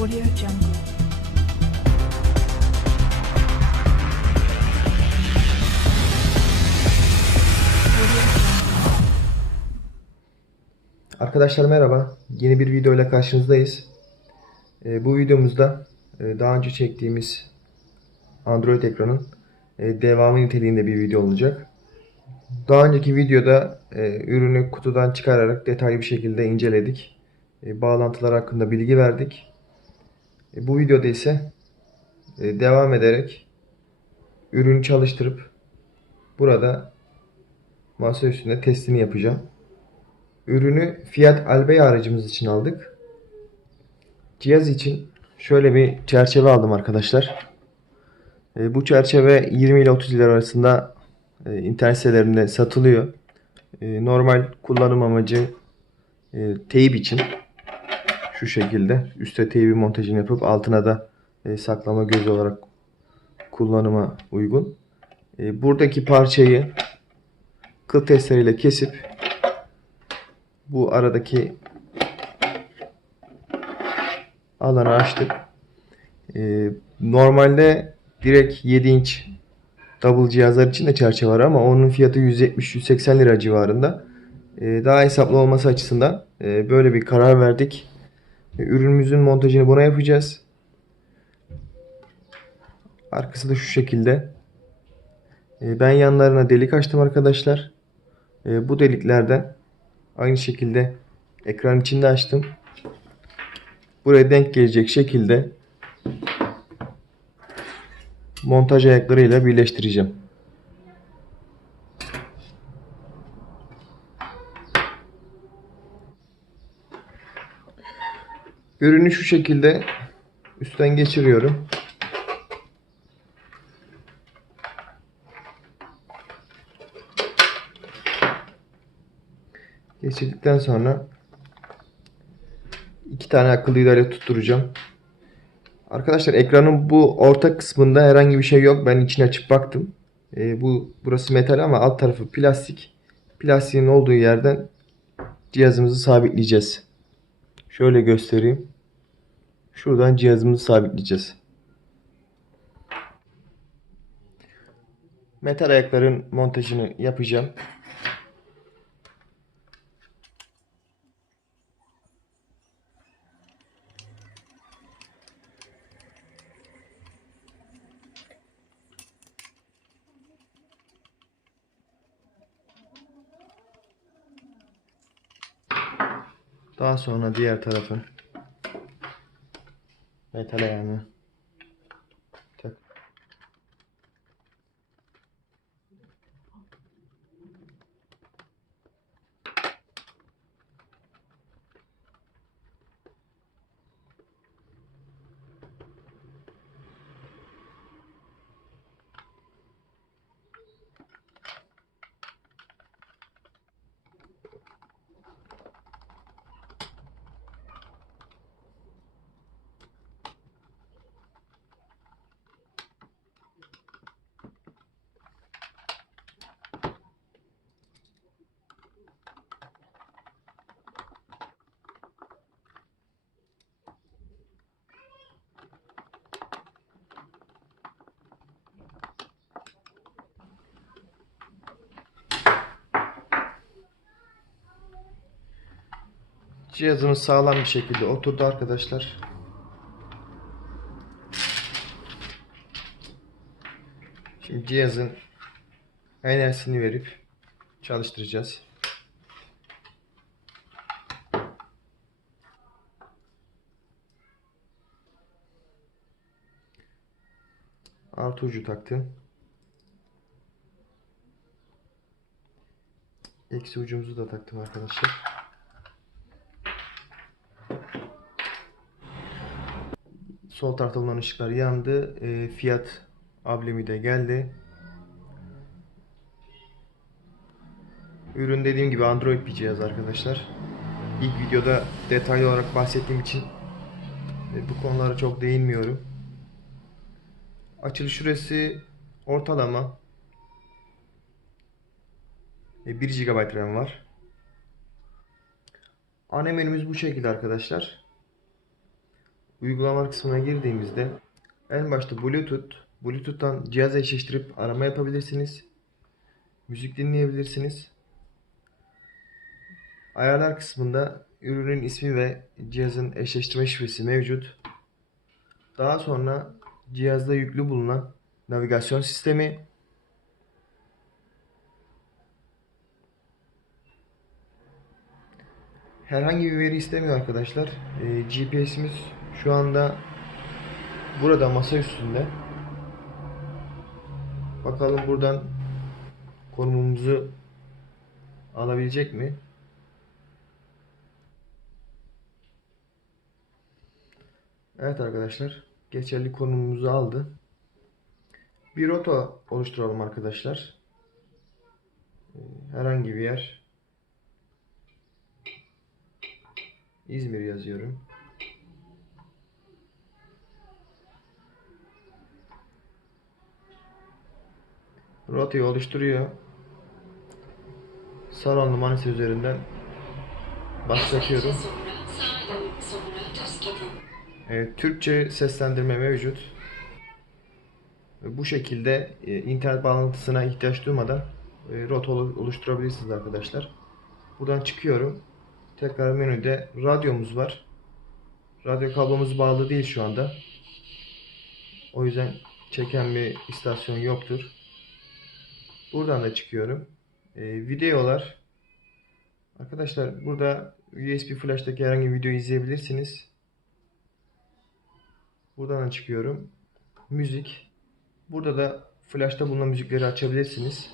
Audio Jungle. Arkadaşlar merhaba. Yeni bir video ile karşınızdayız. Ee, bu videomuzda e, daha önce çektiğimiz Android ekranın e, devamı niteliğinde bir video olacak. Daha önceki videoda e, ürünü kutudan çıkararak detaylı bir şekilde inceledik. E, bağlantılar hakkında bilgi verdik. E, bu videoda ise e, devam ederek ürünü çalıştırıp burada masa üstünde testini yapacağım. Ürünü Fiat Albea aracımız için aldık. Cihaz için şöyle bir çerçeve aldım arkadaşlar. E, bu çerçeve 20 ile 30 lira arasında internet sitelerinde satılıyor. Normal kullanım amacı teyip için şu şekilde üstte teybi montajını yapıp altına da e, saklama gözü olarak kullanıma uygun. E, buradaki parçayı kıl testereyle kesip bu aradaki alanı açtık. Ee, normalde direkt 7 inç double cihazlar için de çerçeve var ama onun fiyatı 170-180 lira civarında. Ee, daha hesaplı olması açısından e, böyle bir karar verdik. E, ürünümüzün montajını buna yapacağız. Arkası da şu şekilde. E, ben yanlarına delik açtım arkadaşlar. E, bu deliklerden Aynı şekilde ekran içinde açtım. Buraya denk gelecek şekilde montaj ayaklarıyla birleştireceğim. Ürünü şu şekilde üstten geçiriyorum. Geçirdikten sonra iki tane akıllı idare tutturacağım. Arkadaşlar ekranın bu orta kısmında herhangi bir şey yok. Ben içine açıp baktım. Ee, bu burası metal ama alt tarafı plastik. Plastiğin olduğu yerden cihazımızı sabitleyeceğiz. Şöyle göstereyim. Şuradan cihazımızı sabitleyeceğiz. Metal ayakların montajını yapacağım. Daha sonra diğer tarafın ไปทะเลนะ Cihazımız sağlam bir şekilde oturdu arkadaşlar. Şimdi cihazın enerjisini verip çalıştıracağız. Artı ucu taktım. Eksi ucumuzu da taktım arkadaşlar. Sol tarafta bulunan ışıklar yandı. E, fiyat ablemi de geldi. Ürün dediğim gibi Android bir cihaz arkadaşlar. İlk videoda detaylı olarak bahsettiğim için e, bu konulara çok değinmiyorum. Açılış süresi ortalama e, 1 GB RAM var. Ana menümüz bu şekilde arkadaşlar. Uygulamalar kısmına girdiğimizde en başta Bluetooth, Bluetooth'tan cihaz eşleştirip arama yapabilirsiniz. Müzik dinleyebilirsiniz. Ayarlar kısmında ürünün ismi ve cihazın eşleştirme şifresi mevcut. Daha sonra cihazda yüklü bulunan navigasyon sistemi herhangi bir veri istemiyor arkadaşlar. Ee, GPS'imiz şu anda burada masa üstünde. Bakalım buradan konumumuzu alabilecek mi? Evet arkadaşlar, geçerli konumumuzu aldı. Bir rota oluşturalım arkadaşlar. Ee, Herhangi bir yer. İzmir yazıyorum. Rotayı oluşturuyor. Salonlu Manisa üzerinden başlatıyorum. Evet, Türkçe seslendirme mevcut. Bu şekilde e, internet bağlantısına ihtiyaç duymadan e, rota olu- oluşturabilirsiniz arkadaşlar. Buradan çıkıyorum. Tekrar menüde radyomuz var. Radyo kablomuz bağlı değil şu anda. O yüzden çeken bir istasyon yoktur. Buradan da çıkıyorum. E, videolar. Arkadaşlar burada USB flash'taki herhangi bir video izleyebilirsiniz. Buradan da çıkıyorum. Müzik. Burada da flash'ta bulunan müzikleri açabilirsiniz.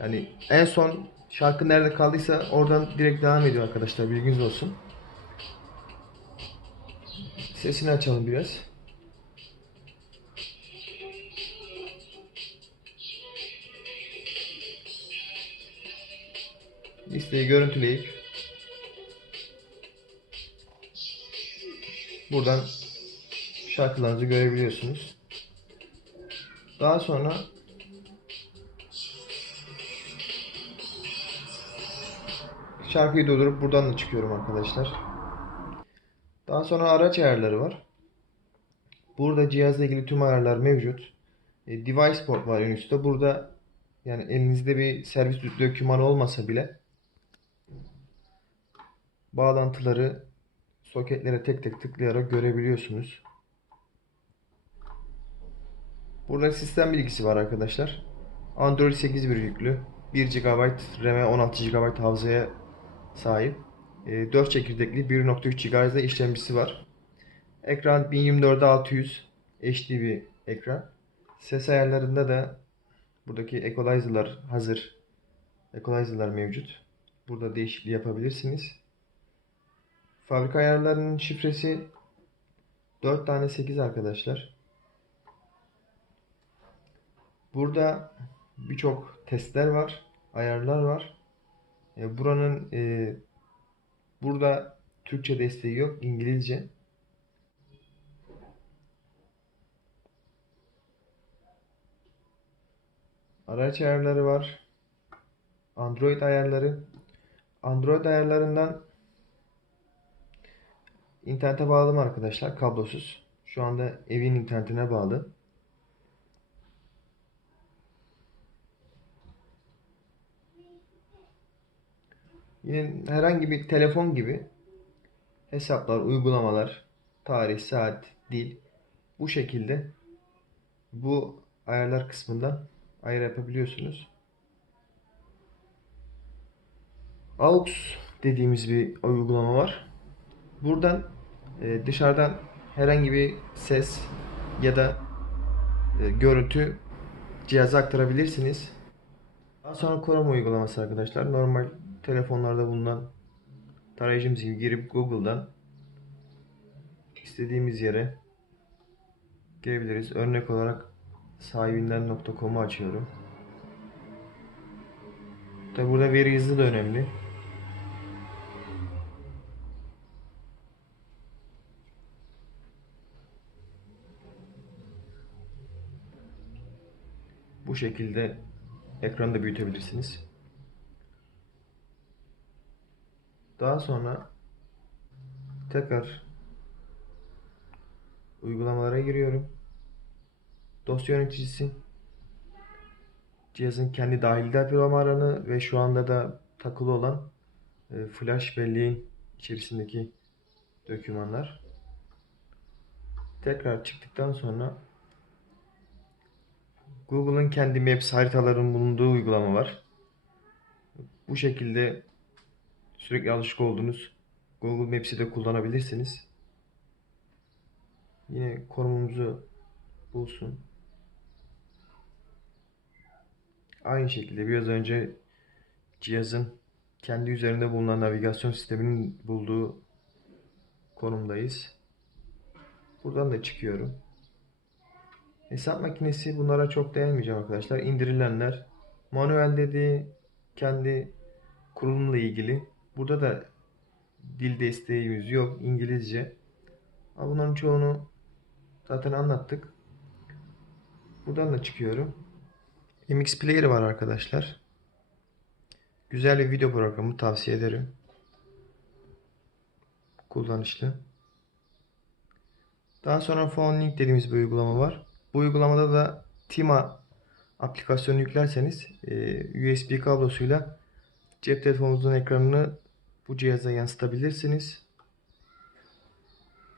Yani en son şarkı nerede kaldıysa oradan direkt devam ediyor arkadaşlar. Bilginiz olsun. Sesini açalım biraz. Listeyi görüntüleyip buradan şarkılarınızı görebiliyorsunuz. Daha sonra şarkıyı durdurup buradan da çıkıyorum arkadaşlar. Daha sonra araç ayarları var. Burada cihazla ilgili tüm ayarlar mevcut. E, device port var en üstte. Burada yani elinizde bir servis dokümanı olmasa bile bağlantıları soketlere tek tek tıklayarak görebiliyorsunuz. Burada sistem bilgisi var arkadaşlar. Android 8 bir yüklü. 1 GB RAM, 16 GB hafızaya sahip. E, 4 çekirdekli 1.3 GHz işlemcisi var. Ekran 1024'e 600 HD bir ekran. Ses ayarlarında da buradaki equalizer'lar hazır. Equalizer'lar mevcut. Burada değişikliği yapabilirsiniz. Fabrika ayarlarının şifresi 4 tane 8 arkadaşlar. Burada birçok testler var, ayarlar var. E, buranın e, burada Türkçe desteği yok, İngilizce. Araç ayarları var. Android ayarları. Android ayarlarından internete bağladım arkadaşlar, kablosuz. Şu anda evin internetine bağlı. Yine herhangi bir telefon gibi hesaplar, uygulamalar, tarih, saat, dil bu şekilde bu ayarlar kısmında ayar yapabiliyorsunuz. AUX dediğimiz bir uygulama var. Buradan e, dışarıdan herhangi bir ses ya da e, görüntü cihaza aktarabilirsiniz. Daha sonra Chrome uygulaması arkadaşlar. Normal telefonlarda bulunan tarayıcımız gibi girip Google'dan istediğimiz yere girebiliriz. Örnek olarak sahibinden.com'u açıyorum. Tabi burada veri hızı da önemli. Bu şekilde ekranı da büyütebilirsiniz. Daha sonra tekrar Uygulamalara giriyorum. Dosya yöneticisi. Cihazın kendi dahil depolama alanı ve şu anda da takılı olan e, flash belleğin içerisindeki dokümanlar. Tekrar çıktıktan sonra Google'ın kendi Maps haritalarının bulunduğu uygulama var. Bu şekilde sürekli alışık olduğunuz Google Maps'i de kullanabilirsiniz. Yine konumumuzu bulsun. Aynı şekilde biraz önce cihazın kendi üzerinde bulunan navigasyon sisteminin bulduğu konumdayız. Buradan da çıkıyorum. Hesap makinesi bunlara çok değinmeyeceğim arkadaşlar. İndirilenler. Manuel dediği kendi kurulumla ilgili. Burada da dil desteğimiz yok. İngilizce. Ama bunların çoğunu zaten anlattık. Buradan da çıkıyorum. MX Player var arkadaşlar. Güzel bir video programı tavsiye ederim. Kullanışlı. Daha sonra Phone Link dediğimiz bir uygulama var. Bu uygulamada da Tima aplikasyonu yüklerseniz e, USB kablosuyla cep telefonunuzun ekranını bu cihaza yansıtabilirsiniz.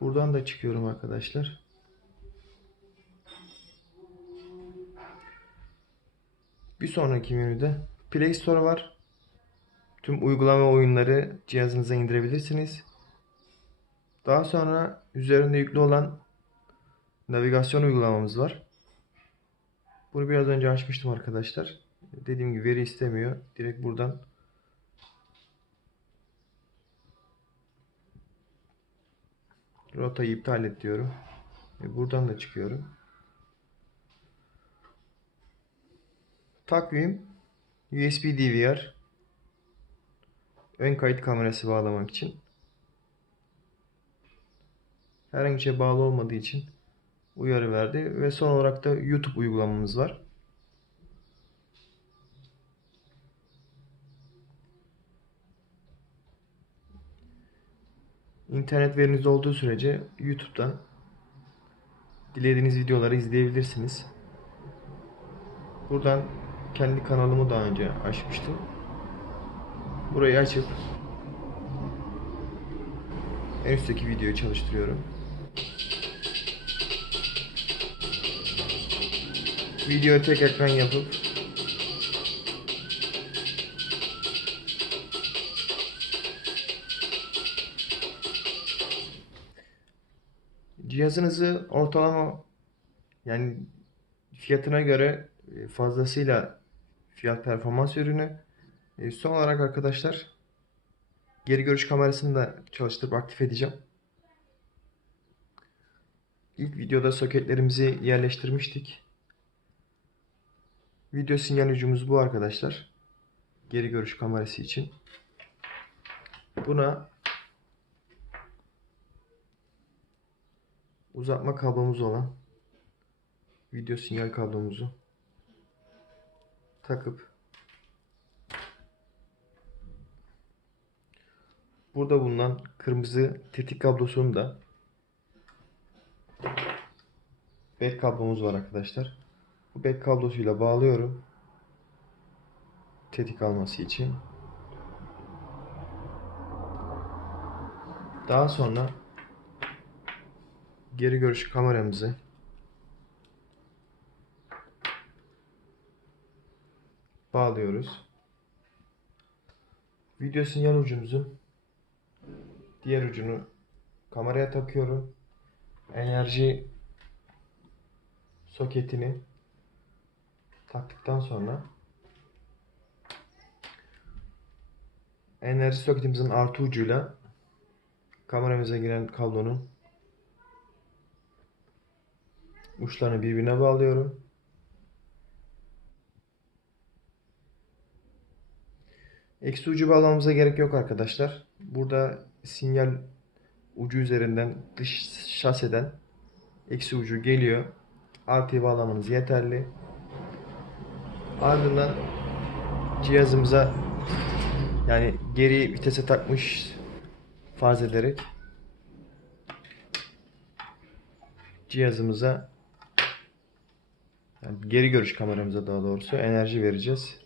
Buradan da çıkıyorum arkadaşlar. Bir sonraki menüde Play Store var. Tüm uygulama oyunları cihazınıza indirebilirsiniz. Daha sonra üzerinde yüklü olan navigasyon uygulamamız var. Bunu biraz önce açmıştım arkadaşlar. Dediğim gibi veri istemiyor. Direkt buradan rotayı iptal et diyorum. Ve buradan da çıkıyorum. Takvim USB DVR ön kayıt kamerası bağlamak için herhangi bir şey bağlı olmadığı için uyarı verdi ve son olarak da YouTube uygulamamız var. İnternet veriniz olduğu sürece YouTube'dan dilediğiniz videoları izleyebilirsiniz. Buradan kendi kanalımı daha önce açmıştım. Burayı açıp en üstteki videoyu çalıştırıyorum. Video tek ekran yapıp cihazınızı ortalama yani fiyatına göre e, fazlasıyla fiyat performans ürünü. E, Son olarak arkadaşlar geri görüş kamerasını da çalıştırıp aktif edeceğim. İlk videoda soketlerimizi yerleştirmiştik. Video sinyal ucumuz bu arkadaşlar. Geri görüş kamerası için. Buna uzatma kablomuz olan video sinyal kablomuzu takıp burada bulunan kırmızı tetik kablosunu da back kablomuz var arkadaşlar. Bu back kablosuyla bağlıyorum. Tetik alması için. Daha sonra geri görüş kameramızı bağlıyoruz. Video sinyal ucumuzun diğer ucunu kameraya takıyorum. Enerji soketini taktıktan sonra enerji soketimizin artı ucuyla kameramıza giren kablonun uçlarını birbirine bağlıyorum. Eksi ucu bağlamamıza gerek yok arkadaşlar. Burada sinyal ucu üzerinden dış şaseden eksi ucu geliyor. Artıya bağlamanız yeterli. Ardından cihazımıza yani geri vitese takmış farz ederek cihazımıza yani geri görüş kameramıza daha doğrusu enerji vereceğiz.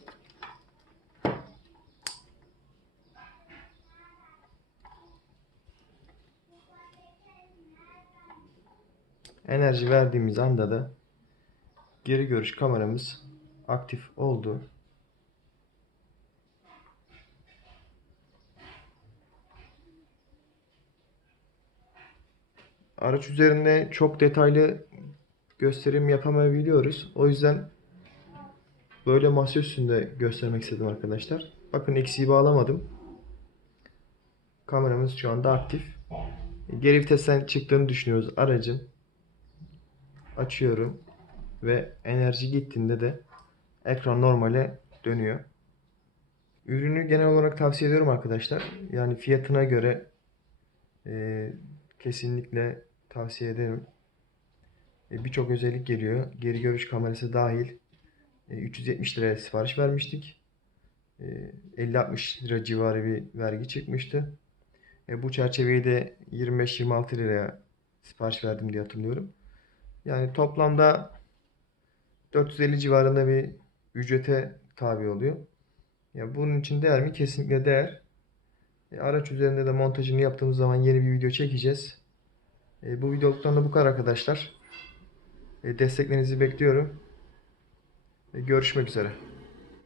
Enerji verdiğimiz anda da geri görüş kameramız aktif oldu. Araç üzerinde çok detaylı gösterim yapamayabiliyoruz. O yüzden böyle masa üstünde göstermek istedim arkadaşlar. Bakın eksiği bağlamadım. Kameramız şu anda aktif. Geri vitesten çıktığını düşünüyoruz aracın. Açıyorum ve enerji gittiğinde de ekran normale dönüyor. Ürünü genel olarak tavsiye ediyorum arkadaşlar. Yani fiyatına göre e, kesinlikle tavsiye ederim. E, Birçok özellik geliyor. Geri görüş kamerası dahil. E, 370 liraya sipariş vermiştik. E, 50-60 lira civarı bir vergi çıkmıştı. E, bu çerçeveyi de 25-26 liraya sipariş verdim diye hatırlıyorum. Yani toplamda 450 civarında bir ücrete tabi oluyor. Ya bunun için değer mi? Kesinlikle değer. E, araç üzerinde de montajını yaptığımız zaman yeni bir video çekeceğiz. E, bu videoluktan da bu kadar arkadaşlar. E, desteklerinizi bekliyorum. E, görüşmek üzere.